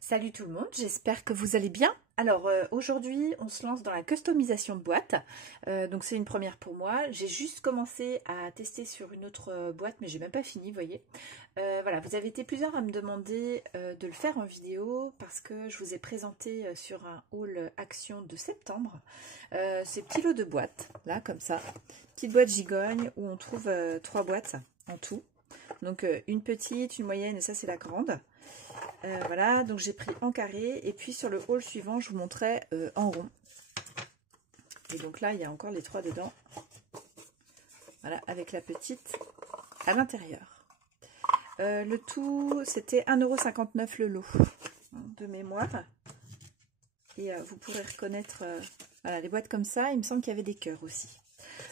Salut tout le monde, j'espère que vous allez bien. Alors aujourd'hui on se lance dans la customisation de boîte. Donc c'est une première pour moi. J'ai juste commencé à tester sur une autre boîte mais j'ai même pas fini, vous voyez. Voilà, vous avez été plusieurs à me demander de le faire en vidéo parce que je vous ai présenté sur un haul action de septembre ces petits lots de boîtes, là comme ça. Petite boîte gigogne où on trouve 3 boîtes en tout. Donc une petite, une moyenne et ça c'est la grande. Voilà, donc j'ai pris en carré et puis sur le haul suivant je vous montrais en rond. Et donc là il y a encore les 3 dedans. Voilà, avec la petite à l'intérieur. Le tout c'était 1,59 € le lot de mémoire. Et vous pourrez reconnaître voilà, les boîtes comme ça. Il me semble qu'il y avait des cœurs aussi.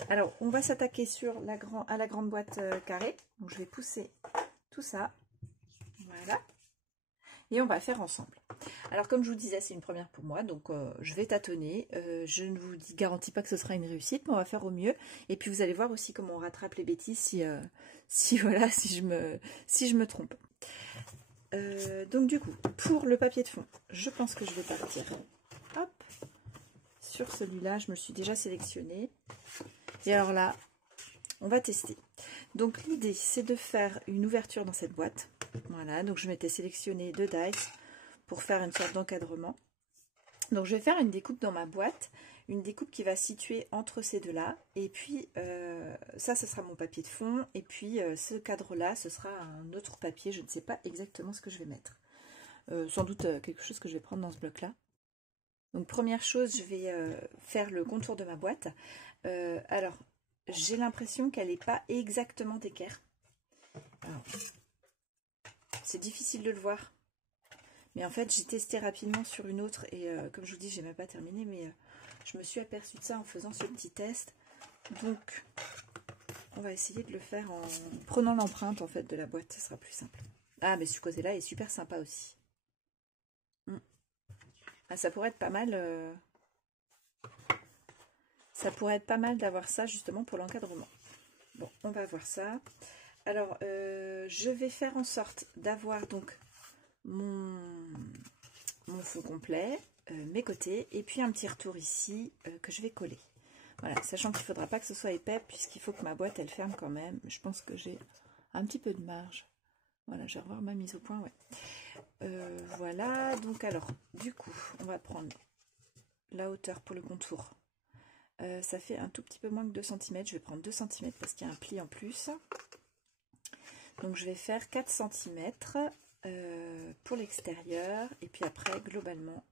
Alors on va s'attaquer sur à la grande boîte carrée. Donc je vais pousser tout ça. Voilà. Et on va faire ensemble. Alors comme je vous disais, c'est une première pour moi, donc je vais tâtonner. Je ne vous garantis pas que ce sera une réussite, mais on va faire au mieux. Et puis vous allez voir aussi comment on rattrape les bêtises si je me trompe. Donc du coup, pour le papier de fond, je pense que je vais partir. Hop, sur celui-là, je me suis déjà sélectionnée. Et alors là, on va tester. Donc l'idée, c'est de faire une ouverture dans cette boîte. Voilà, donc je m'étais sélectionné 2 dice pour faire une sorte d'encadrement. Donc je vais faire une découpe dans ma boîte, une découpe qui va se situer entre ces deux-là. Et puis ça, ce sera mon papier de fond. Et puis ce cadre-là, ce sera un autre papier. Je ne sais pas exactement ce que je vais mettre. Sans doute quelque chose que je vais prendre dans ce bloc-là. Donc première chose, je vais faire le contour de ma boîte. Alors, j'ai l'impression qu'elle n'est pas exactement d'équerre. C'est difficile de le voir. Mais en fait, j'ai testé rapidement sur une autre et comme je vous dis, j'ai même pas terminé, mais je me suis aperçue de ça en faisant ce petit test. Donc, on va essayer de le faire en prenant l'empreinte en fait de la boîte, ce sera plus simple. Ah, mais ce côté-là est super sympa aussi. Ah, ça pourrait être pas mal. Ça pourrait être pas mal d'avoir ça justement pour l'encadrement. Bon, on va voir ça. Alors, je vais faire en sorte d'avoir donc mon fond complet, mes côtés, et puis un petit retour ici que je vais coller. Voilà, sachant qu'il ne faudra pas que ce soit épais, puisqu'il faut que ma boîte, elle ferme quand même. Je pense que j'ai un petit peu de marge. Voilà, je vais revoir ma mise au point, ouais. Voilà, donc alors, du coup, on va prendre la hauteur pour le contour. Ça fait un tout petit peu moins que 2 cm. Je vais prendre 2 cm parce qu'il y a un pli en plus. Donc je vais faire 4 cm pour l'extérieur. Et puis après, globalement,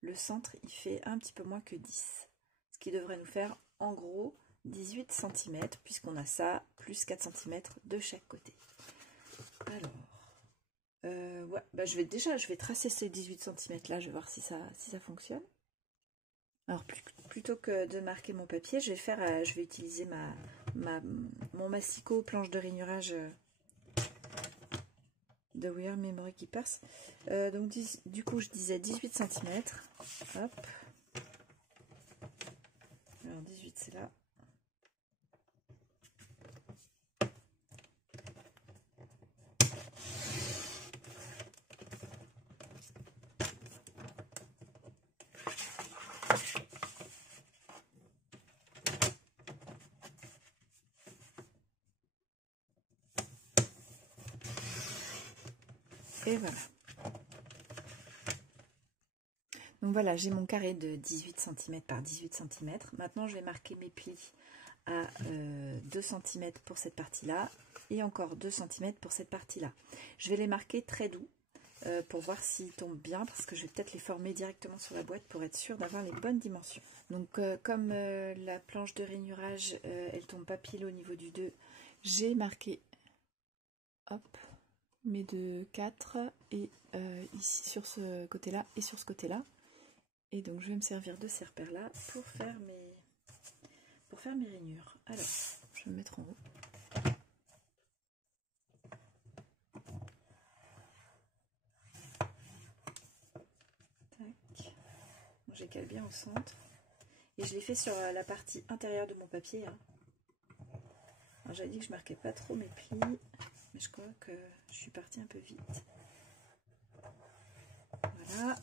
le centre, il fait un petit peu moins que 10. Ce qui devrait nous faire, en gros, 18 cm, puisqu'on a ça, plus 4 cm de chaque côté. Alors, ouais, bah je vais tracer ces 18 cm là, je vais voir si ça fonctionne. Alors, plutôt que de marquer mon papier, je vais utiliser mon massicot planche de rainurage de We Are Memory Keepers. Donc, du coup, je disais 18 cm. Hop. Alors, 18, c'est là. Et voilà. Donc voilà, j'ai mon carré de 18 cm par 18 cm. Maintenant, je vais marquer mes plis à 2 cm pour cette partie-là et encore 2 cm pour cette partie-là. Je vais les marquer très doux pour voir s'ils tombent bien parce que je vais peut-être les former directement sur la boîte pour être sûre d'avoir les bonnes dimensions. Donc comme la planche de rainurage, elle tombe pas pile au niveau du 2, j'ai marqué hop, mes 2, 4 et ici sur ce côté-là et sur ce côté-là. Et donc je vais me servir de ces repères-là pour faire mes rainures. Alors, je vais me mettre en haut. Tac. J'écale bien au centre. Et je l'ai fait sur la partie intérieure de mon papier. Hein. J'avais dit que je marquais pas trop mes plis, mais je crois que je suis partie un peu vite. Voilà.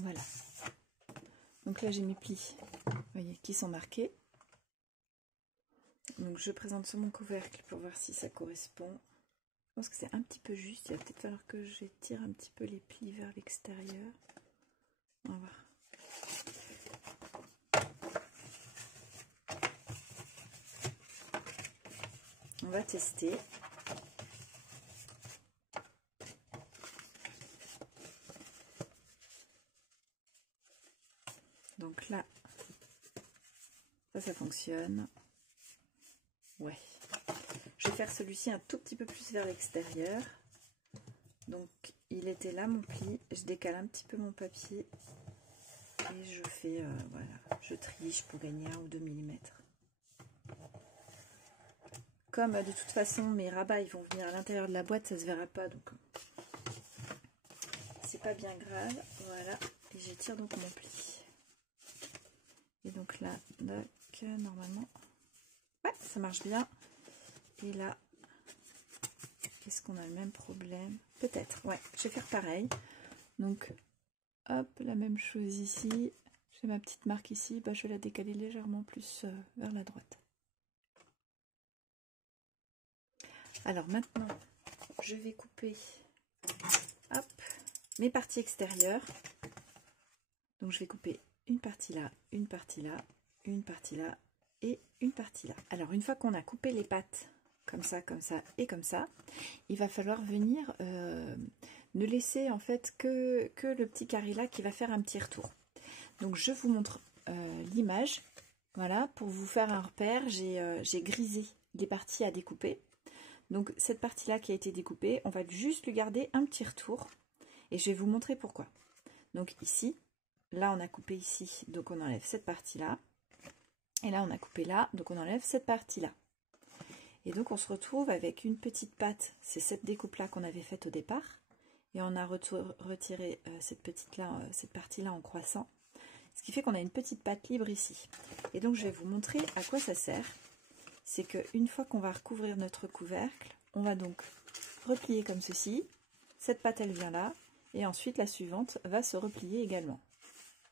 Voilà. Donc là j'ai mes plis, vous voyez, qui sont marqués. Donc je présente sur mon couvercle pour voir si ça correspond. Je pense que c'est un petit peu juste. Il va peut-être falloir que j'étire un petit peu les plis vers l'extérieur. On va voir. On va tester. Donc là, ça fonctionne. Ouais. Je vais faire celui-ci un tout petit peu plus vers l'extérieur. Donc il était là mon pli. Je décale un petit peu mon papier. Et je fais, voilà, je triche pour gagner 1 ou 2 mm. Comme de toute façon mes rabats ils vont venir à l'intérieur de la boîte, ça se verra pas. Donc c'est pas bien grave. Voilà. Et j'étire donc mon pli. Et donc là, normalement, ouais, ça marche bien. Et là, est-ce qu'on a le même problème? Peut-être, ouais, je vais faire pareil. Donc, hop, la même chose ici. J'ai ma petite marque ici, bah, je vais la décaler légèrement plus vers la droite. Alors maintenant, je vais couper, hop, mes parties extérieures. Donc je vais couper une partie là, une partie là, une partie là et une partie là. Alors une fois qu'on a coupé les pattes comme ça et comme ça, il va falloir venir ne laisser en fait que le petit carré là qui va faire un petit retour. Donc je vous montre l'image, voilà, pour vous faire un repère. J'ai grisé les parties à découper. Donc cette partie là qui a été découpée, on va juste lui garder un petit retour et je vais vous montrer pourquoi. Donc ici, là on a coupé ici, donc on enlève cette partie là, et là on a coupé là, donc on enlève cette partie là. Et donc on se retrouve avec une petite patte, c'est cette découpe là qu'on avait faite au départ, et on a retiré cette partie là en croissant, ce qui fait qu'on a une petite patte libre ici. Et donc je vais vous montrer à quoi ça sert. C'est qu'une fois qu'on va recouvrir notre couvercle, on va donc replier comme ceci, cette patte elle vient là, et ensuite la suivante va se replier également.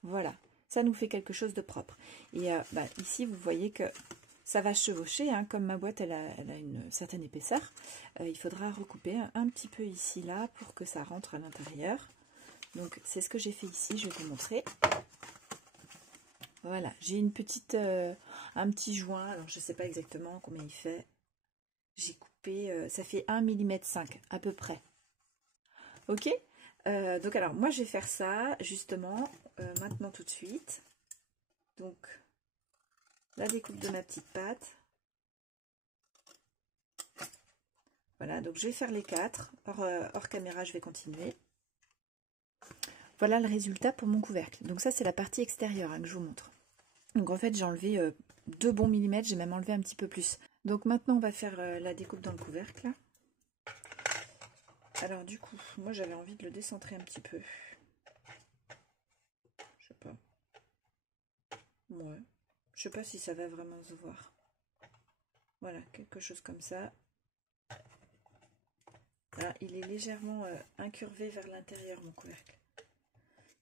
Voilà, ça nous fait quelque chose de propre. Et ici, vous voyez que ça va chevaucher, hein, comme ma boîte elle a une certaine épaisseur. Il faudra recouper un petit peu ici, là, pour que ça rentre à l'intérieur. Donc, c'est ce que j'ai fait ici, je vais vous montrer. Voilà, j'ai une petite, un petit joint, alors je ne sais pas exactement combien il fait. J'ai coupé, ça fait 1,5 mm à peu près. Ok, donc alors moi je vais faire ça justement maintenant tout de suite. Donc la découpe de ma petite patte. Voilà, donc je vais faire les 4. Hors caméra, je vais continuer. Voilà le résultat pour mon couvercle. Donc ça c'est la partie extérieure hein, que je vous montre. Donc en fait j'ai enlevé 2 bons millimètres, j'ai même enlevé un petit peu plus. Donc maintenant on va faire la découpe dans le couvercle. Là. Alors du coup, moi j'avais envie de le décentrer un petit peu. Je sais pas. Ouais. Je sais pas si ça va vraiment se voir. Voilà, quelque chose comme ça. Là, il est légèrement incurvé vers l'intérieur mon couvercle.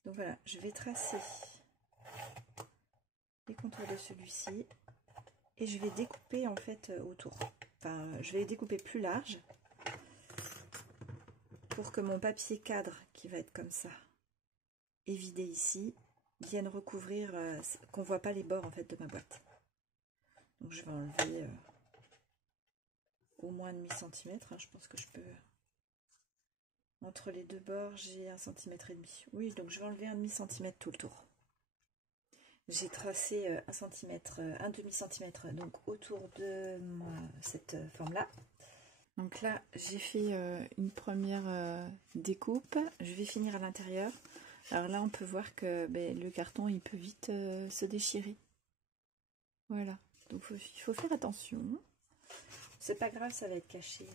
Donc voilà, je vais tracer les contours de celui-ci et je vais découper en fait autour. Enfin, je vais découper plus large pour que mon papier cadre qui va être comme ça, évidé ici, vienne recouvrir, qu'on voit pas les bords en fait de ma boîte. Donc je vais enlever au moins 1,5 cm, hein, je pense que je peux. Entre les deux bords, j'ai 1,5 cm. Oui, donc je vais enlever 1,5 cm tout le tour. J'ai tracé 1 cm, 1,5 cm donc autour de cette forme-là. Donc là, j'ai fait une première découpe. Je vais finir à l'intérieur. Alors là, on peut voir que le carton, il peut vite se déchirer. Voilà. Donc il faut faire attention. C'est pas grave, ça va être caché.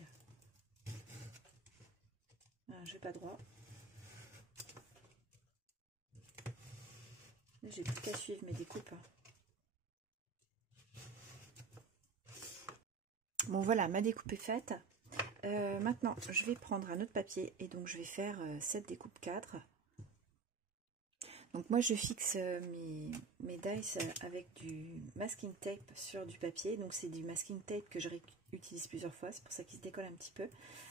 je vais pas droit. J'ai plus qu'à suivre mes découpes. Bon voilà, ma découpe est faite. Maintenant, je vais prendre un autre papier et donc je vais faire cette découpe 4. Donc moi je fixe mes dies avec du masking tape sur du papier. Donc c'est du masking tape que je réutilise plusieurs fois, c'est pour ça qu'il se décolle un petit peu.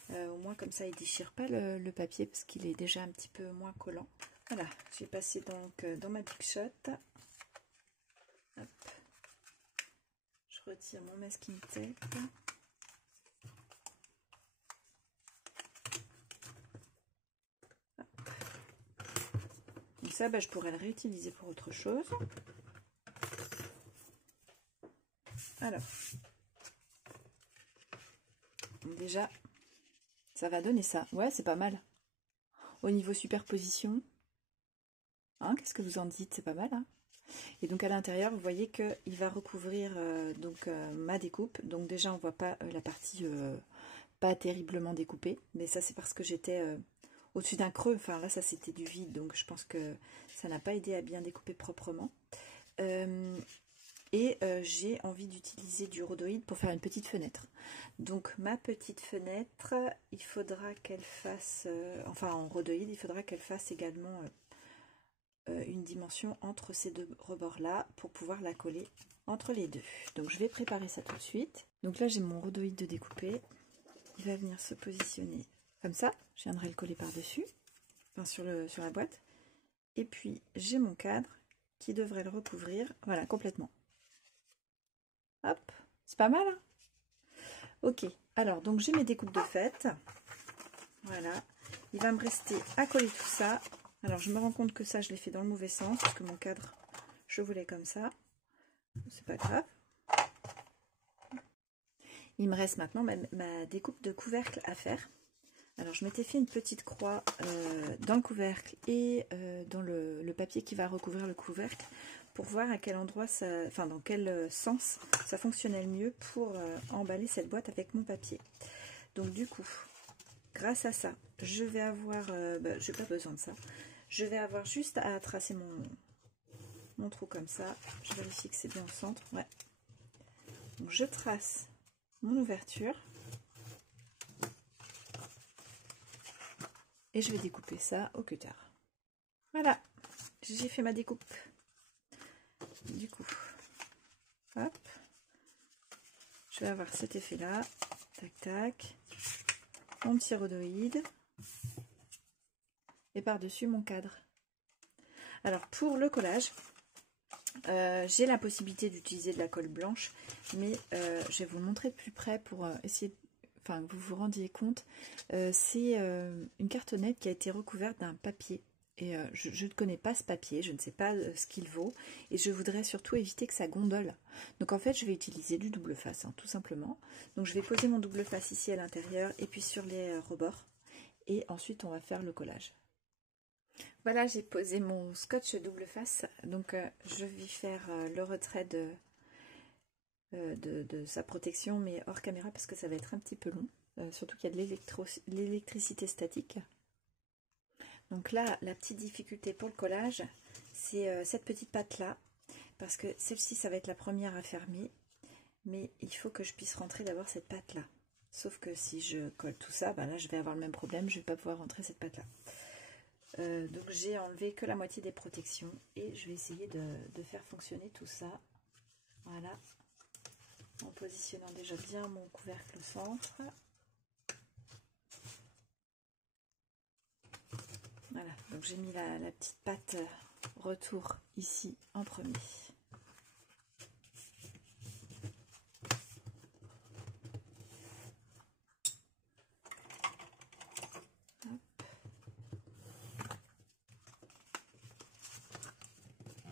Au moins comme ça il ne déchire pas le papier parce qu'il est déjà un petit peu moins collant. Voilà, j'ai passé donc dans ma Big Shot. Hop. Je retire mon masking tape. Donc ça, je pourrais le réutiliser pour autre chose. Alors, déjà, ça va donner ça. Ouais, c'est pas mal. Au niveau superposition, hein, qu'est-ce que vous en dites? C'est pas mal, hein? Et donc à l'intérieur, vous voyez qu'il va recouvrir ma découpe. Donc déjà, on voit pas la partie pas terriblement découpée. Mais ça, c'est parce que j'étais au-dessus d'un creux. Enfin là, ça c'était du vide. Donc je pense que ça n'a pas aidé à bien découper proprement. J'ai envie d'utiliser du rhodoïde pour faire une petite fenêtre. Donc ma petite fenêtre, il faudra qu'elle fasse, enfin en rhodoïde, il faudra qu'elle fasse également une dimension entre ces deux rebords là pour pouvoir la coller entre les deux. Donc je vais préparer ça tout de suite. Donc là j'ai mon rhodoïde de découper. Il va venir se positionner comme ça. Je viendrai le coller par dessus, enfin sur la boîte. Et puis j'ai mon cadre qui devrait le recouvrir, voilà, complètement. Hop, c'est pas mal, hein? Ok, alors donc j'ai mes découpes de fête. Voilà, il va me rester à coller tout ça. Alors je me rends compte que ça je l'ai fait dans le mauvais sens, parce que mon cadre je voulais comme ça. C'est pas grave. Il me reste maintenant ma découpe de couvercle à faire. Alors je m'étais fait une petite croix dans le couvercle et dans le papier qui va recouvrir le couvercle pour voir à quel endroit ça, enfin dans quel sens ça fonctionnait le mieux pour emballer cette boîte avec mon papier. Donc du coup, grâce à ça, je vais avoir, j'ai pas besoin de ça, je vais avoir juste à tracer mon trou comme ça. Je vérifie que c'est bien au centre, ouais. Donc je trace mon ouverture. Et je vais découper ça au cutter. Voilà, j'ai fait ma découpe. Du coup, hop, je vais avoir cet effet-là. Tac, tac. Mon petit rhodoïde. Et par-dessus mon cadre. Alors, pour le collage, j'ai la possibilité d'utiliser de la colle blanche. Mais je vais vous montrer de plus près pour essayer que vous vous rendiez compte. C'est une cartonnette qui a été recouverte d'un papier. Et je ne connais pas ce papier, je ne sais pas ce qu'il vaut. Et je voudrais surtout éviter que ça gondole. Donc en fait, je vais utiliser du double face, hein, tout simplement. Donc je vais poser mon double face ici à l'intérieur et puis sur les rebords. Et ensuite, on va faire le collage. Voilà, j'ai posé mon scotch double face. Donc je vais faire le retrait de sa protection, mais hors caméra parce que ça va être un petit peu long. Surtout qu'il y a de l'électricité statique. Donc là, la petite difficulté pour le collage, c'est cette petite patte là, parce que celle-ci, ça va être la première à fermer, mais il faut que je puisse rentrer d'abord cette patte là. Sauf que si je colle tout ça, là je vais avoir le même problème, je ne vais pas pouvoir rentrer cette patte là. Donc j'ai enlevé que la moitié des protections et je vais essayer de faire fonctionner tout ça. Voilà, en positionnant déjà bien mon couvercle au centre. Voilà, donc j'ai mis la petite patte retour ici en premier. Hop.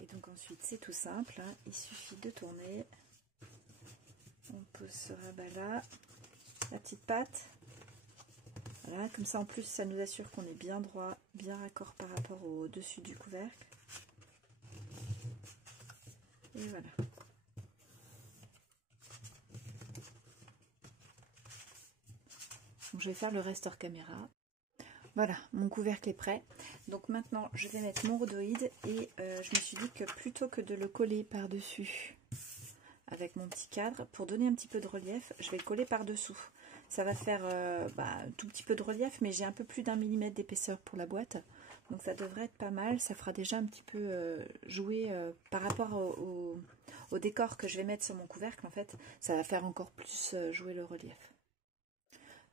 Et donc ensuite c'est tout simple, hein, il suffit de tourner. On pose ce rabat là, la petite patte. Voilà, comme ça en plus ça nous assure qu'on est bien droit, bien raccord par rapport au dessus du couvercle. Et voilà. Donc je vais faire le reste hors caméra. Voilà, mon couvercle est prêt. Donc maintenant, je vais mettre mon rhodoïde et je me suis dit que plutôt que de le coller par-dessus avec mon petit cadre, pour donner un petit peu de relief, je vais le coller par-dessous. Ça va faire un tout petit peu de relief, mais j'ai un peu plus d'1 millimètre d'épaisseur pour la boîte. Donc ça devrait être pas mal. Ça fera déjà un petit peu jouer par rapport au décor que je vais mettre sur mon couvercle. En fait, ça va faire encore plus jouer le relief.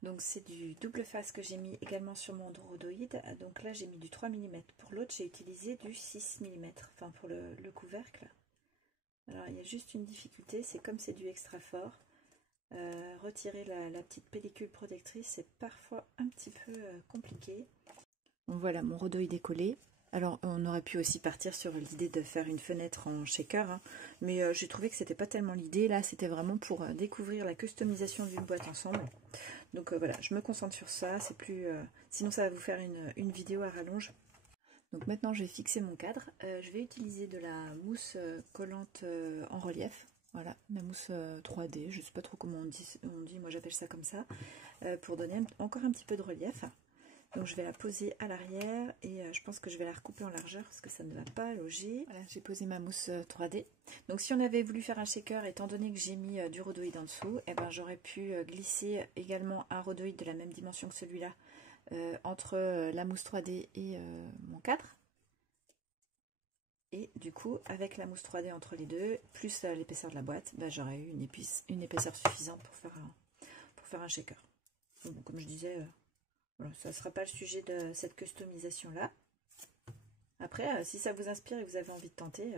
Donc c'est du double face que j'ai mis également sur mon rhodoïde. Donc là j'ai mis du 3 mm. Pour l'autre j'ai utilisé du 6 mm, enfin pour le couvercle. Alors il y a juste une difficulté, c'est comme c'est du extra fort. Retirer la petite pellicule protectrice, c'est parfois un petit peu compliqué. Donc voilà, mon rhodoïde est collé. Alors on aurait pu aussi partir sur l'idée de faire une fenêtre en shaker, hein, mais j'ai trouvé que c'était pas tellement l'idée. Là c'était vraiment pour découvrir la customisation d'une boîte ensemble. Donc voilà, je me concentre sur ça, c'est plus. Sinon ça va vous faire une vidéo à rallonge. Donc maintenant je vais fixer mon cadre. Je vais utiliser de la mousse collante en relief. Voilà, la mousse 3D, je ne sais pas trop comment on dit, moi j'appelle ça comme ça, pour donner encore un petit peu de relief. Donc je vais la poser à l'arrière et je pense que je vais la recouper en largeur parce que ça ne va pas loger. Voilà, j'ai posé ma mousse 3D. Donc si on avait voulu faire un shaker, étant donné que j'ai mis du rhodoïde en dessous, eh ben, j'aurais pu glisser également un rhodoïde de la même dimension que celui-là entre la mousse 3D et mon cadre. Et du coup, avec la mousse 3D entre les deux, plus l'épaisseur de la boîte, bah, j'aurais eu une épaisseur suffisante pour faire un shaker. Donc, comme je disais, voilà, ça ne sera pas le sujet de cette customisation-là. Après, si ça vous inspire et que vous avez envie de tenter,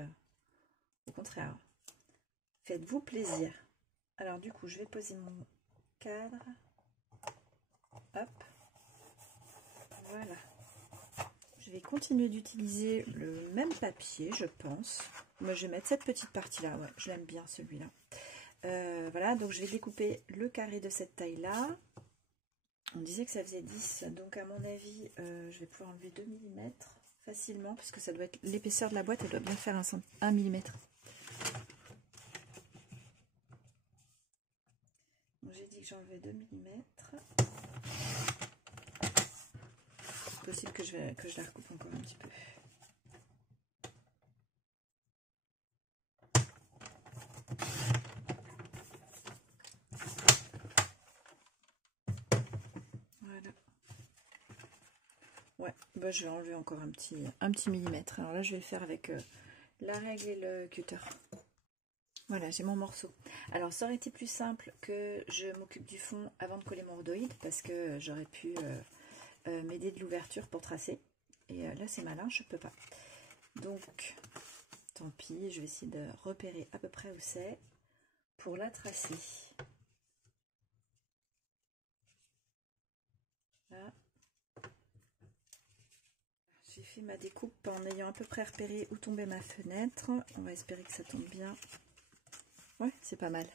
au contraire, faites-vous plaisir. Alors du coup, je vais poser mon cadre. Hop. Voilà. Je vais continuer d'utiliser le même papier, je pense. Moi, je vais mettre cette petite partie-là. Ouais, je l'aime bien, celui-là. Voilà, donc je vais découper le carré de cette taille-là. On disait que ça faisait 10, donc à mon avis, je vais pouvoir enlever 2 mm facilement, puisque ça doit être l'épaisseur de la boîte, elle doit bien faire 1 mm. J'ai dit que j'enlevais 2 mm. C'est possible que je la recoupe encore un petit peu. Voilà. Ouais, bah je vais enlever encore un petit millimètre. Alors là, je vais le faire avec la règle et le cutter. Voilà, j'ai mon morceau. Alors, ça aurait été plus simple que je m'occupe du fond avant de coller mon rhodoïde, parce que j'aurais pu m'aider de l'ouverture pour tracer. Et là, c'est malin, je peux pas. Donc, tant pis, je vais essayer de repérer à peu près où c'est pour la tracer. Là. J'ai fait ma découpe en ayant à peu près repéré où tombait ma fenêtre. On va espérer que ça tombe bien. Ouais, c'est pas mal.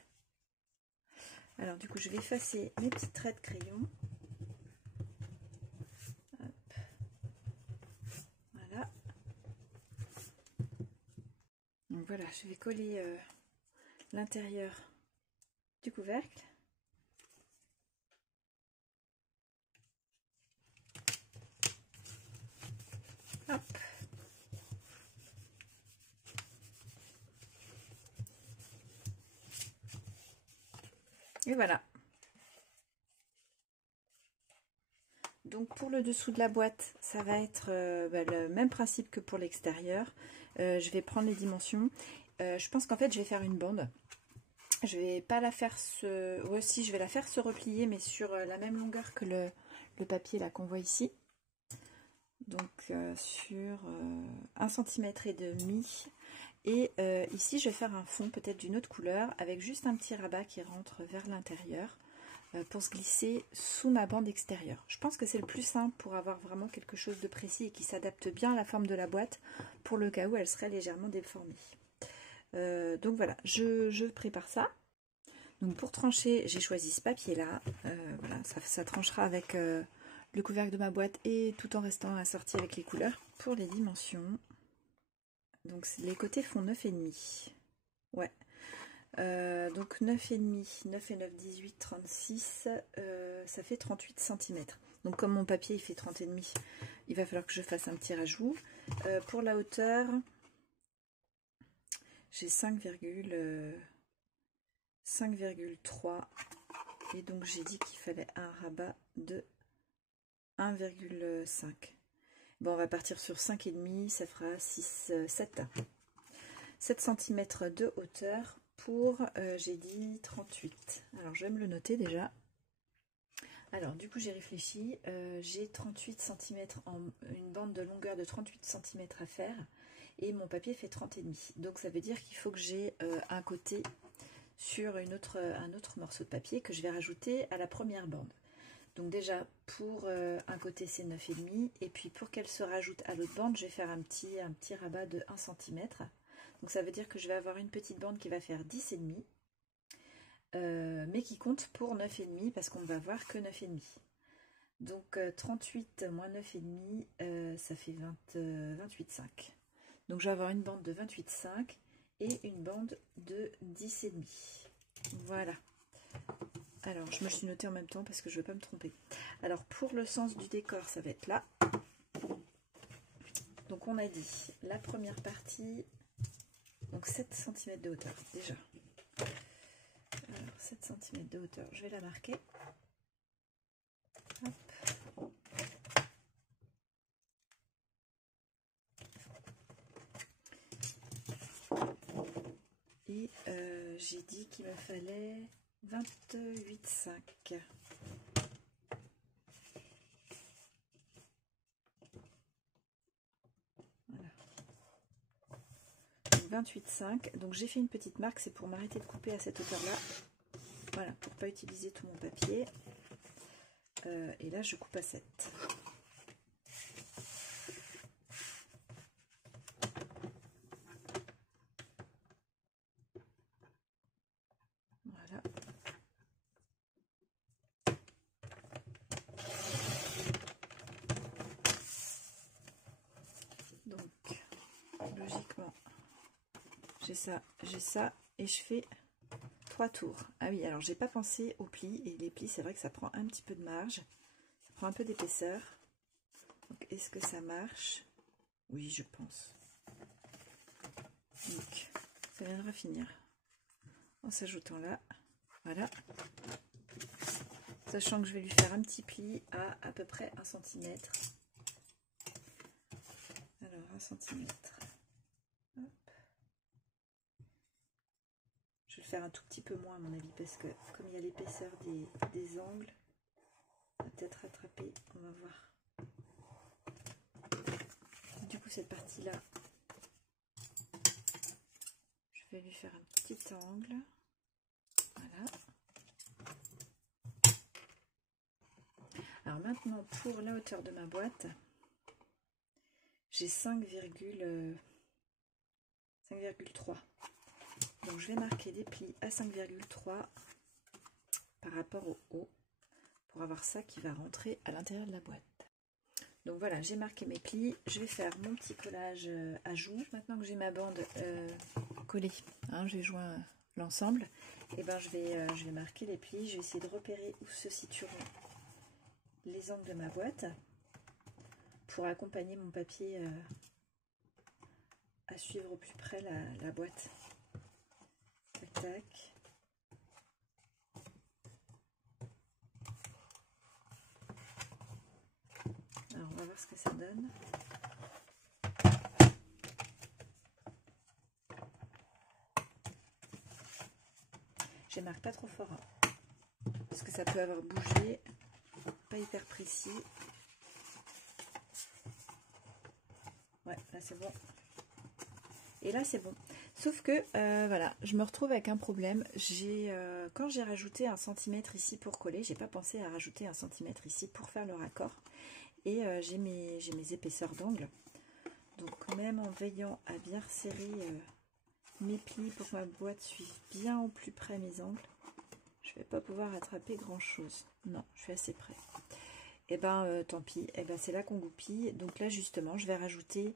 Alors du coup, je vais effacer mes petits traits de crayon. Hop. Voilà. Donc voilà, je vais coller l'intérieur du couvercle. Hop. Et voilà. Donc pour le dessous de la boîte, ça va être le même principe que pour l'extérieur. Je vais prendre les dimensions. Je pense qu'en fait, je vais faire une bande. Je vais pas la faire aussi, je vais la faire se replier, mais sur la même longueur que le papier là qu'on voit ici. Donc sur 1,5 cm. Et ici, je vais faire un fond peut-être d'une autre couleur avec juste un petit rabat qui rentre vers l'intérieur pour se glisser sous ma bande extérieure. Je pense que c'est le plus simple pour avoir vraiment quelque chose de précis et qui s'adapte bien à la forme de la boîte pour le cas où elle serait légèrement déformée. Donc voilà, je prépare ça. Donc pour trancher, j'ai choisi ce papier-là. Voilà, ça tranchera avec le couvercle de ma boîte et tout en restant assorti avec les couleurs. Pour les dimensions, donc les côtés font 9,5. Ouais. Donc 9,5, 9 et 9, 18, 36, ça fait 38 cm. Donc comme mon papier il fait 30,5, il va falloir que je fasse un petit rajout. Pour la hauteur, j'ai 5,3 et donc j'ai dit qu'il fallait un rabat de 1,5. Bon, on va partir sur 5,5, ça fera 7 cm de hauteur pour, j'ai dit 38. Alors, je vais me le noter déjà. Alors, du coup, j'ai réfléchi. J'ai 38 cm, une bande de longueur de 38 cm à faire. Et mon papier fait 30,5. Donc, ça veut dire qu'il faut que j'ai un côté sur un autre morceau de papier que je vais rajouter à la première bande. Donc déjà, pour un côté, c'est 9,5. Et puis, pour qu'elle se rajoute à l'autre bande, je vais faire un petit rabat de 1 cm. Donc, ça veut dire que je vais avoir une petite bande qui va faire 10,5. Mais qui compte pour 9,5 parce qu'on ne va voir que 9,5. Donc, 38 moins 9,5, ça fait 28,5. Donc, je vais avoir une bande de 28,5 et une bande de 10,5. Voilà. Alors, je me suis notée en même temps parce que je ne veux pas me tromper. Alors, pour le sens du décor, ça va être là. Donc, on a dit la première partie, donc 7 cm de hauteur, déjà. Alors, 7 cm de hauteur, je vais la marquer. Hop. Et j'ai dit qu'il me fallait 28,5. Voilà. 28,5. Donc j'ai fait une petite marque, c'est pour m'arrêter de couper à cette hauteur-là. Voilà, pour pas utiliser tout mon papier. Et là, je coupe à 7. Voilà. Donc, logiquement, j'ai ça, et je fais 3 tours. Ah oui, alors j'ai pas pensé aux plis, et les plis, c'est vrai que ça prend un petit peu de marge, ça prend un peu d'épaisseur. Donc, est-ce que ça marche? Oui, je pense. Donc, ça viendra finir en s'ajoutant là. Voilà. Sachant que je vais lui faire un petit pli à peu près 1 cm. Alors, 1 cm. Hop. Je vais le faire un tout petit peu moins à mon avis, parce que comme il y a l'épaisseur des angles, on va peut-être rattraper, on va voir. Du coup, cette partie-là, je vais lui faire un petit angle. Voilà. Alors maintenant, pour la hauteur de ma boîte, j'ai 5,3. Donc je vais marquer des plis à 5,3 par rapport au haut pour avoir ça qui va rentrer à l'intérieur de la boîte. Donc voilà, j'ai marqué mes plis. Je vais faire mon petit collage à joues. Maintenant que j'ai ma bande collée, hein, j'ai joint l'ensemble, et ben je vais marquer les plis. Je vais essayer de repérer où se situeront les angles de ma boîte pour accompagner mon papier à suivre au plus près la boîte. Tac, tac. Alors, on va voir ce que ça donne. Je marque pas trop fort, hein, parce que ça peut avoir bougé, pas hyper précis. Ouais, là c'est bon. Et là c'est bon. Sauf que, voilà, je me retrouve avec un problème. Quand j'ai rajouté 1 cm ici pour coller, j'ai pas pensé à rajouter 1 cm ici pour faire le raccord. Et j'ai mes épaisseurs d'angle. Donc même en veillant à bien resserrer mes plis pour que ma boîte suive bien au plus près mes angles, je vais pas pouvoir attraper grand chose. Non, je suis assez près. Et ben tant pis, et ben c'est là qu'on goupille. Donc là justement, je vais rajouter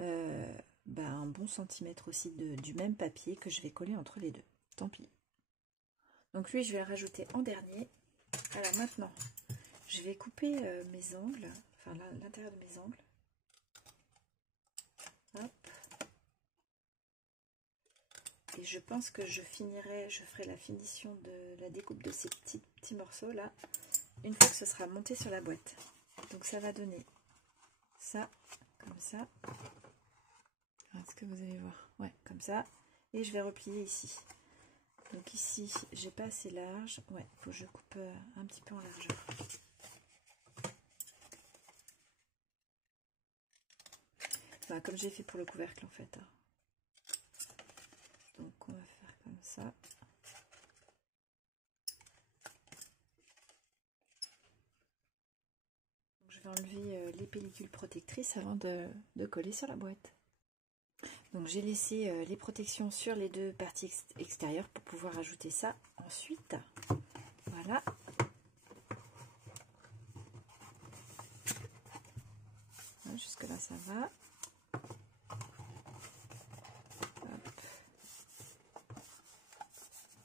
un bon centimètre aussi du même papier que je vais coller entre les deux. tant pis. Donc lui, je vais le rajouter en dernier. Alors maintenant, je vais couper mes angles, enfin l'intérieur de mes angles. Hop. Et je pense que je ferai la finition de la découpe de ces petits morceaux là, une fois que ce sera monté sur la boîte. Donc ça va donner ça, comme ça. Est-ce que vous allez voir? Ouais, comme ça. Et je vais replier ici. Donc ici, j'ai pas assez large. Ouais, il faut que je coupe un petit peu en largeur. Enfin, comme j'ai fait pour le couvercle en fait. Donc on va faire comme ça. Donc, je vais enlever les pellicules protectrices avant de coller sur la boîte. Donc j'ai laissé les protections sur les deux parties extérieures pour pouvoir ajouter ça ensuite. Voilà. Jusque là ça va. Hop.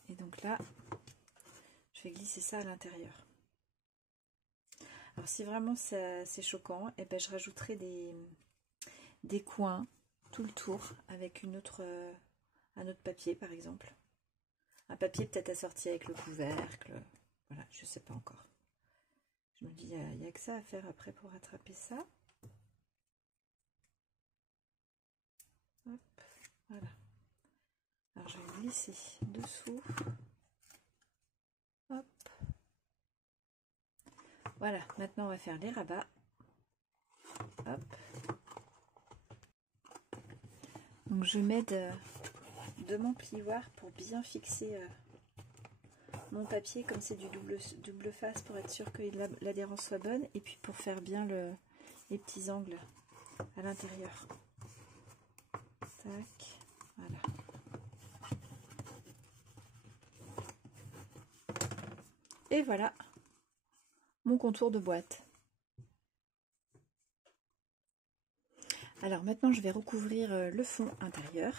Et donc là, je vais glisser ça à l'intérieur. Alors si vraiment c'est choquant, et ben je rajouterai des coins tout le tour avec un autre papier par exemple. Un papier peut-être assorti avec le couvercle. Voilà, je sais pas encore. Je me dis, il n'y a que ça à faire après pour rattraper ça. Hop, voilà. Alors je vais glisser dessous. Hop. Voilà, maintenant on va faire les rabats. Hop. Donc je m'aide de mon plioir pour bien fixer mon papier, comme c'est du double face, pour être sûr que l'adhérence soit bonne, et puis pour faire bien les petits angles à l'intérieur. Tac, voilà. Et voilà mon contour de boîte. Alors maintenant je vais recouvrir le fond intérieur.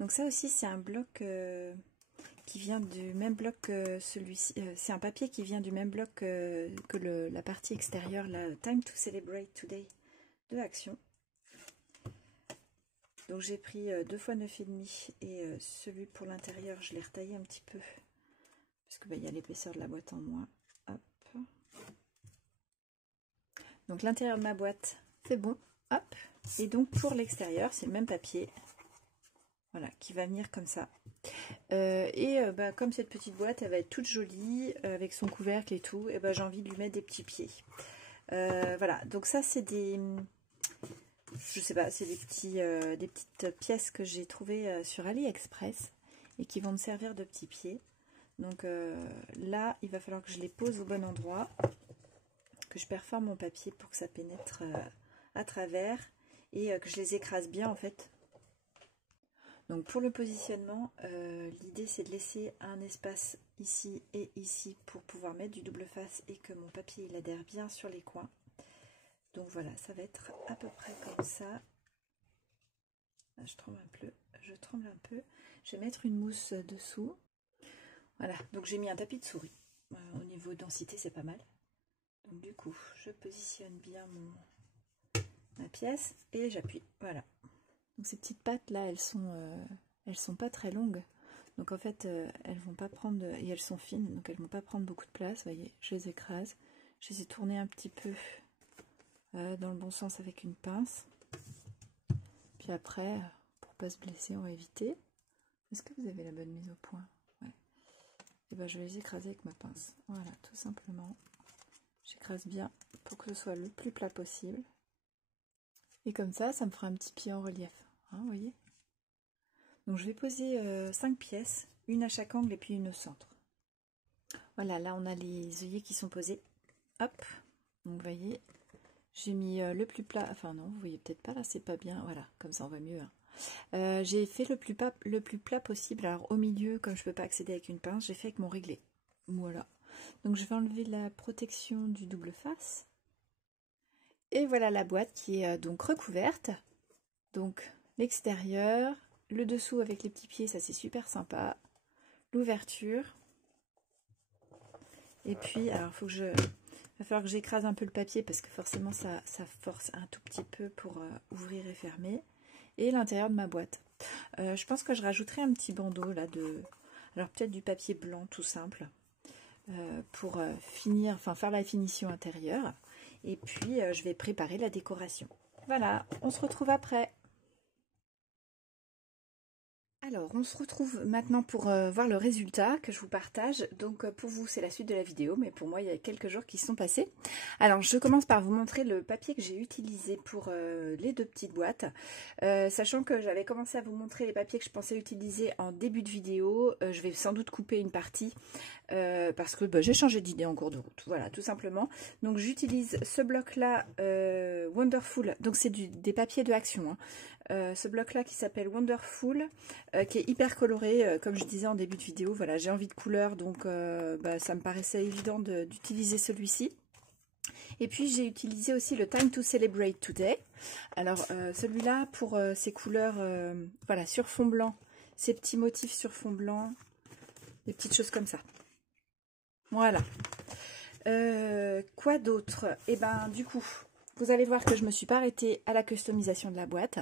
Donc ça aussi c'est un bloc qui vient du même bloc que celui-ci. C'est un papier qui vient du même bloc que la partie extérieure, la Time to Celebrate Today de Action. Donc j'ai pris 2 x 9,5 et celui pour l'intérieur je l'ai retaillé un petit peu parce que y a l'épaisseur de la boîte en moins. Hop. Donc l'intérieur de ma boîte c'est bon. Hop. Et donc pour l'extérieur c'est le même papier. Voilà, qui va venir comme ça. Comme cette petite boîte, elle va être toute jolie, avec son couvercle et tout, et j'ai envie de lui mettre des petits pieds. Voilà, donc ça c'est des... Je sais pas, c'est des petites pièces que j'ai trouvées sur AliExpress et qui vont me servir de petits pieds. Donc là, il va falloir que je les pose au bon endroit, que je perfore mon papier pour que ça pénètre à travers et que je les écrase bien en fait. Donc pour le positionnement, l'idée c'est de laisser un espace ici et ici pour pouvoir mettre du double face et que mon papier il adhère bien sur les coins. Donc voilà, ça va être à peu près comme ça. Je tremble un peu. Je vais mettre une mousse dessous. Voilà, donc j'ai mis un tapis de souris. Au niveau densité, c'est pas mal. Donc du coup, je positionne bien ma pièce et j'appuie. Voilà. Donc ces petites pattes là, elles sont pas très longues. Donc en fait, elles vont pas prendre, et elles sont fines, donc elles vont pas prendre beaucoup de place. Vous voyez, je les écrase. Je les ai tournées un petit peu dans le bon sens avec une pince. Puis après, pour pas se blesser, on va éviter. Est-ce que vous avez la bonne mise au point? Ouais. Et ben je vais les écraser avec ma pince. Voilà, tout simplement. J'écrase bien pour que ce soit le plus plat possible. Et comme ça, ça me fera un petit pied en relief. Hein, vous voyez? Donc je vais poser 5 pièces, une à chaque angle et puis une au centre. Voilà, là on a les œillets qui sont posés. Hop, donc vous voyez, j'ai mis le plus plat, enfin non, vous voyez peut-être pas là, c'est pas bien, voilà, comme ça on voit mieux. Hein. J'ai fait le plus plat possible, alors au milieu, comme je peux pas accéder avec une pince, j'ai fait avec mon réglé. Voilà, donc je vais enlever la protection du double face. Et voilà la boîte qui est donc recouverte. Donc l'extérieur, le dessous avec les petits pieds, ça c'est super sympa. l'ouverture. Et puis, alors il va falloir que j'écrase un peu le papier parce que forcément ça force un tout petit peu pour ouvrir et fermer. Et l'intérieur de ma boîte. Je pense que je rajouterai un petit bandeau là alors peut-être du papier blanc tout simple pour faire la finition intérieure. Et puis je vais préparer la décoration. Voilà, on se retrouve après. Alors, on se retrouve maintenant pour voir le résultat que je vous partage. Donc, pour vous, c'est la suite de la vidéo, mais pour moi, il y a quelques jours qui sont passés. Alors, je commence par vous montrer le papier que j'ai utilisé pour les deux petites boîtes. Sachant que j'avais commencé à vous montrer les papiers que je pensais utiliser en début de vidéo. Je vais sans doute couper une partie parce que j'ai changé d'idée en cours de route. Voilà, tout simplement. Donc, j'utilise ce bloc-là, Wonderful. Donc, c'est des papiers de Action, hein. Ce bloc là qui s'appelle Wonderful, qui est hyper coloré, comme je disais en début de vidéo. Voilà, j'ai envie de couleur, donc ça me paraissait évident d'utiliser celui-ci. Et puis j'ai utilisé aussi le Time to Celebrate Today. Alors celui-là pour ses couleurs, voilà, sur fond blanc, ces petits motifs sur fond blanc, des petites choses comme ça. Voilà. Quoi d'autre? Et ben du coup, vous allez voir que je me suis pas arrêtée à la customisation de la boîte.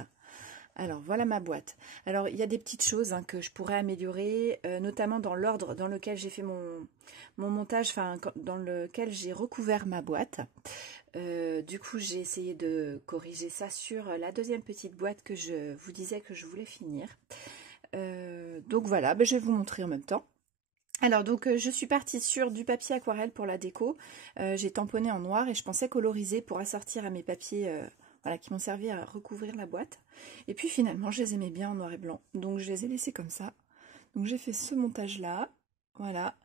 Alors voilà ma boîte. Alors il y a des petites choses que je pourrais améliorer, notamment dans l'ordre dans lequel j'ai fait mon montage, enfin dans lequel j'ai recouvert ma boîte. Du coup j'ai essayé de corriger ça sur la deuxième petite boîte que je vous disais que je voulais finir. Donc voilà, je vais vous montrer en même temps. Alors donc je suis partie sur du papier aquarelle pour la déco. J'ai tamponné en noir et je pensais coloriser pour assortir à mes papiers voilà, qui m'ont servi à recouvrir la boîte. Et puis finalement, je les aimais bien en noir et blanc. Donc je les ai laissés comme ça. Donc j'ai fait ce montage-là. Voilà.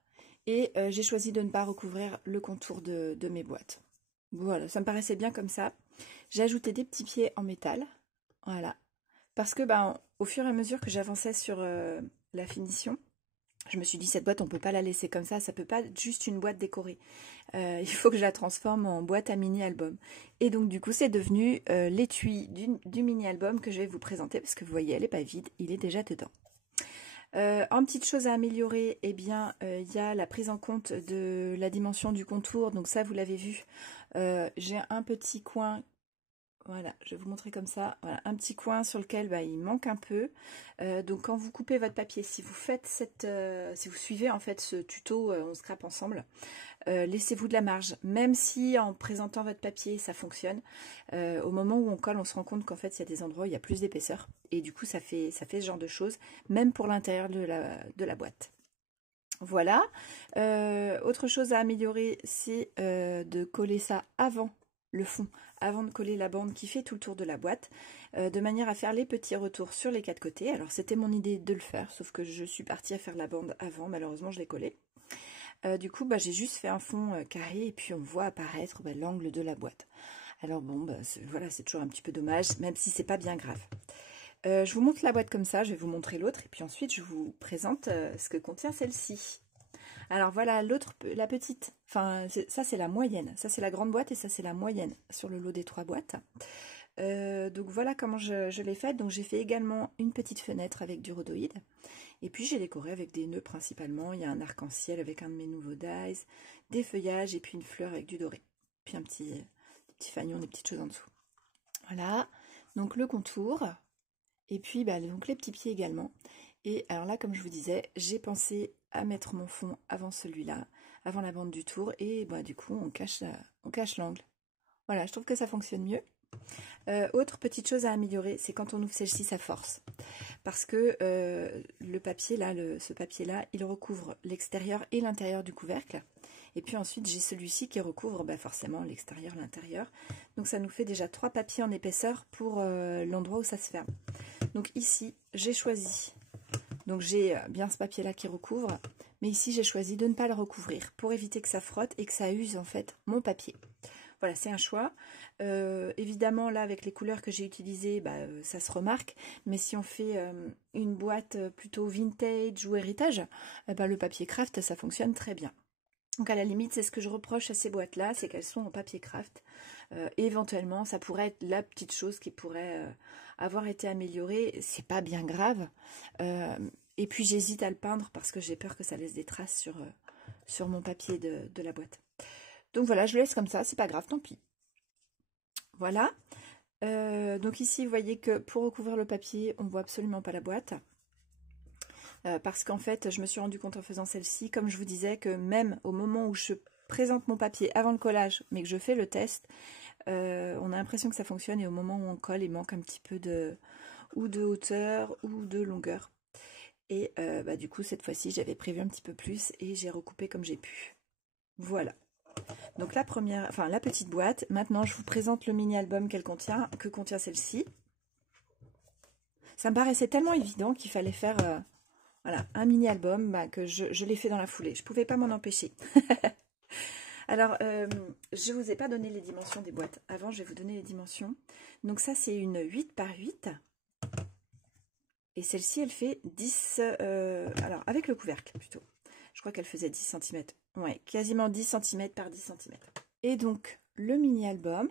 Et j'ai choisi de ne pas recouvrir le contour de mes boîtes. Voilà, ça me paraissait bien comme ça. J'ai ajouté des petits pieds en métal. Voilà. Parce que au fur et à mesure que j'avançais sur la finition, je me suis dit, cette boîte, on ne peut pas la laisser comme ça peut pas être juste une boîte décorée. Il faut que je la transforme en boîte à mini-album. Et donc, du coup, c'est devenu l'étui du mini-album que je vais vous présenter, parce que vous voyez, elle n'est pas vide, il est déjà dedans. En petite chose à améliorer, eh bien, il y a la prise en compte de la dimension du contour. Donc ça, vous l'avez vu, j'ai un petit coin. Voilà, je vais vous montrer comme ça. Voilà, un petit coin sur lequel il manque un peu. Donc quand vous coupez votre papier, si vous faites si vous suivez en fait ce tuto, on scrape ensemble, laissez-vous de la marge. Même si en présentant votre papier, ça fonctionne, au moment où on colle, on se rend compte qu'en fait, il y a des endroits où il y a plus d'épaisseur. Et du coup, ça fait ce genre de choses, même pour l'intérieur de la boîte. Voilà. Autre chose à améliorer, c'est de coller ça avant le fond, avant de coller la bande qui fait tout le tour de la boîte, de manière à faire les petits retours sur les quatre côtés. Alors c'était mon idée de le faire, sauf que je suis partie à faire la bande avant, malheureusement je l'ai collé. Du coup j'ai juste fait un fond carré et puis on voit apparaître l'angle de la boîte. Alors bon, voilà, c'est toujours un petit peu dommage, même si c'est pas bien grave. Je vous montre la boîte comme ça, je vais vous montrer l'autre et puis ensuite je vous présente ce que contient celle-ci. Alors voilà l'autre, la petite, enfin ça c'est la moyenne, ça c'est la grande boîte et ça c'est la moyenne sur le lot des 3 boîtes. Donc voilà comment je l'ai faite. Donc j'ai fait également une petite fenêtre avec du rhodoïde et puis j'ai décoré avec des nœuds principalement. Il y a un arc-en-ciel avec un de mes nouveaux dies, des feuillages et puis une fleur avec du doré. Puis un petit fanion, des petites choses en dessous. Voilà, donc le contour et puis donc les petits pieds également. Et alors là, comme je vous disais, j'ai pensé à mettre mon fond avant celui-là, avant la bande du tour, et du coup, on cache l'angle. Voilà, je trouve que ça fonctionne mieux. Autre petite chose à améliorer, c'est quand on ouvre celle-ci, ça force. Parce que le papier là, ce papier-là, il recouvre l'extérieur et l'intérieur du couvercle. Et puis ensuite, j'ai celui-ci qui recouvre forcément l'extérieur, l'intérieur. Donc ça nous fait déjà 3 papiers en épaisseur pour l'endroit où ça se ferme. Donc ici, j'ai choisi... Donc j'ai bien ce papier là qui recouvre, mais ici j'ai choisi de ne pas le recouvrir pour éviter que ça frotte et que ça use en fait mon papier. Voilà, c'est un choix. Évidemment là avec les couleurs que j'ai utilisées, ça se remarque, mais si on fait une boîte plutôt vintage ou héritage, le papier craft ça fonctionne très bien. Donc à la limite c'est ce que je reproche à ces boîtes là, c'est qu'elles sont en papier craft. Éventuellement ça pourrait être la petite chose qui pourrait avoir été améliorée, c'est pas bien grave, Et puis j'hésite à le peindre parce que j'ai peur que ça laisse des traces sur mon papier de la boîte. Donc voilà, je le laisse comme ça, c'est pas grave, tant pis. Voilà. Donc ici, vous voyez que pour recouvrir le papier, on ne voit absolument pas la boîte. Parce qu'en fait, je me suis rendu compte en faisant celle-ci, comme je vous disais, que même au moment où je présente mon papier avant le collage, mais que je fais le test, on a l'impression que ça fonctionne, et au moment où on colle, il manque un petit peu de hauteur ou de longueur. Et du coup, cette fois-ci, j'avais prévu un petit peu plus et j'ai recoupé comme j'ai pu. Voilà. Donc la petite boîte. Maintenant, je vous présente le mini-album que contient celle-ci. Ça me paraissait tellement évident qu'il fallait faire voilà, un mini-album que je l'ai fait dans la foulée. Je ne pouvais pas m'en empêcher. Alors, je ne vous ai pas donné les dimensions des boîtes. Avant, je vais vous donner les dimensions. Donc ça, c'est une 8 par 8. Et celle-ci, elle fait 10... alors, avec le couvercle, plutôt. Je crois qu'elle faisait 10 cm. Ouais, quasiment 10 cm par 10 cm. Et donc, le mini-album.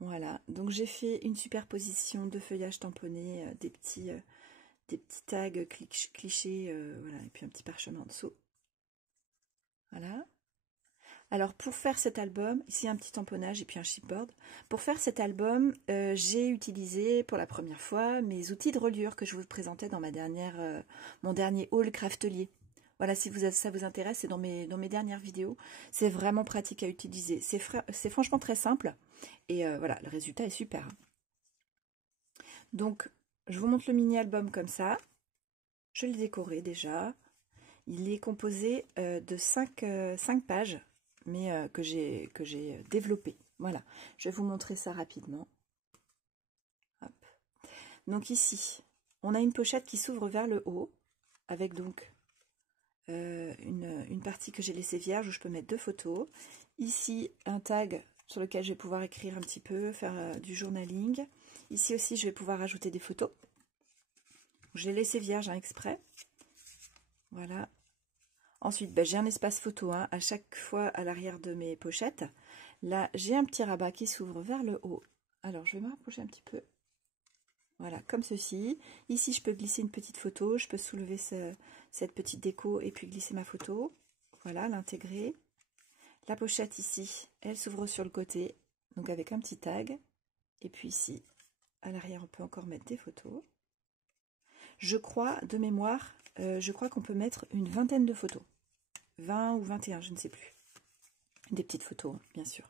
Voilà. Donc, j'ai fait une superposition de feuillages tamponnés, des petits tags clichés, voilà, et puis un petit parchemin en dessous. Voilà. Alors, pour faire cet album, ici un petit tamponnage et puis un chipboard. Pour faire cet album, j'ai utilisé pour la première fois mes outils de reliure que je vous présentais dans mon dernier haul craftelier. Voilà, si ça vous intéresse, c'est dans mes dernières vidéos. C'est vraiment pratique à utiliser. C'est franchement très simple. Et voilà, le résultat est super. Donc, je vous montre le mini-album comme ça. Je l'ai décoré déjà. Il est composé de 5 pages, mais que j'ai développé. Voilà, je vais vous montrer ça rapidement. Hop. Donc ici, on a une pochette qui s'ouvre vers le haut, avec donc une partie que j'ai laissée vierge où je peux mettre 2 photos. Ici, un tag sur lequel je vais pouvoir écrire un petit peu, faire du journaling. Ici aussi, je vais pouvoir ajouter des photos. Je l'ai laissé vierge exprès. Voilà. Ensuite, j'ai un espace photo à chaque fois à l'arrière de mes pochettes. Là, j'ai un petit rabat qui s'ouvre vers le haut. Alors, je vais me rapprocher un petit peu. Voilà, comme ceci. Ici, je peux glisser une petite photo. Je peux soulever cette petite déco et puis glisser ma photo. Voilà, l'intégrer. La pochette ici, elle s'ouvre sur le côté, donc avec un petit tag. Et puis ici, à l'arrière, on peut encore mettre des photos. Je crois, de mémoire, je crois qu'on peut mettre une vingtaine de photos. 20 ou 21, je ne sais plus. Des petites photos, bien sûr.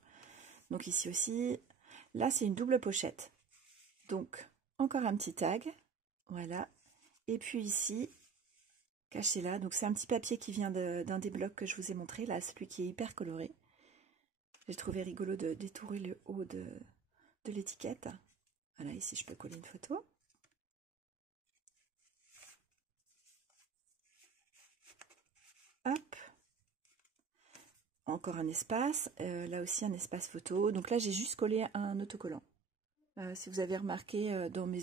Donc ici aussi, là c'est une double pochette. Donc, encore un petit tag. Voilà. Et puis ici, caché là, donc c'est un petit papier qui vient d'un des blocs que je vous ai montré, là, celui qui est hyper coloré. J'ai trouvé rigolo de détourer le haut de l'étiquette. Voilà, ici je peux coller une photo. Hop. Encore un espace, là aussi un espace photo. Donc là j'ai juste collé un autocollant. Si vous avez remarqué dans mes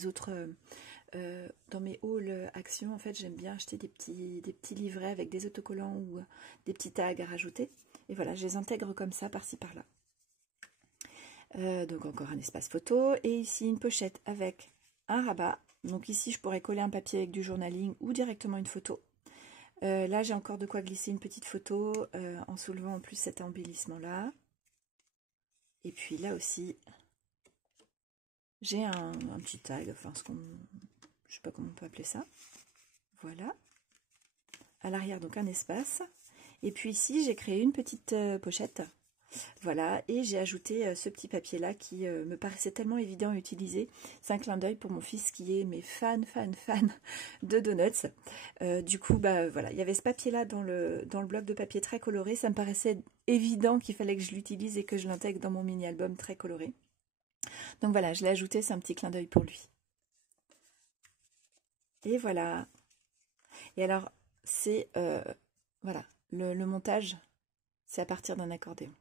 hauls actions, en fait j'aime bien acheter des petits livrets avec des autocollants ou des petits tags à rajouter. Et voilà, je les intègre comme ça, par-ci par-là. Donc encore un espace photo. Et ici une pochette avec un rabat. Donc ici je pourrais coller un papier avec du journaling ou directement une photo. Là, j'ai encore de quoi glisser une petite photo en soulevant en plus cet embellissement-là. Et puis là aussi, j'ai un petit tag, enfin, je sais pas comment on peut appeler ça. Voilà. À l'arrière, donc un espace. Et puis ici, j'ai créé une petite pochette. Voilà, et j'ai ajouté ce petit papier-là qui me paraissait tellement évident à utiliser. C'est un clin d'œil pour mon fils qui est fan de donuts. Du coup, voilà, il y avait ce papier-là dans le bloc de papier très coloré. Ça me paraissait évident qu'il fallait que je l'utilise et que je l'intègre dans mon mini-album très coloré. Donc voilà, je l'ai ajouté, c'est un petit clin d'œil pour lui. Et voilà. Et alors, c'est, voilà, le montage, c'est à partir d'un accordéon.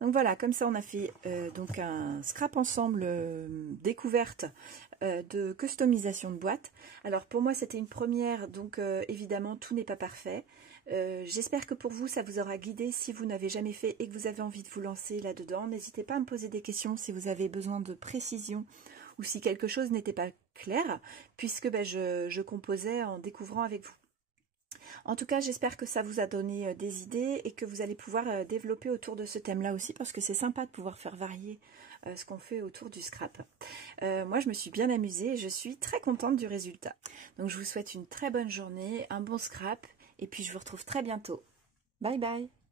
Donc voilà, comme ça on a fait donc un scrap ensemble découverte de customisation de boîte. Alors pour moi c'était une première, donc évidemment tout n'est pas parfait. J'espère que pour vous ça vous aura guidé si vous n'avez jamais fait et que vous avez envie de vous lancer là-dedans. N'hésitez pas à me poser des questions si vous avez besoin de précision ou si quelque chose n'était pas clair, puisque je composais en découvrant avec vous. En tout cas, j'espère que ça vous a donné des idées et que vous allez pouvoir développer autour de ce thème-là aussi, parce que c'est sympa de pouvoir faire varier ce qu'on fait autour du scrap. Moi, je me suis bien amusée et je suis très contente du résultat. Donc, je vous souhaite une très bonne journée, un bon scrap, et puis je vous retrouve très bientôt. Bye bye!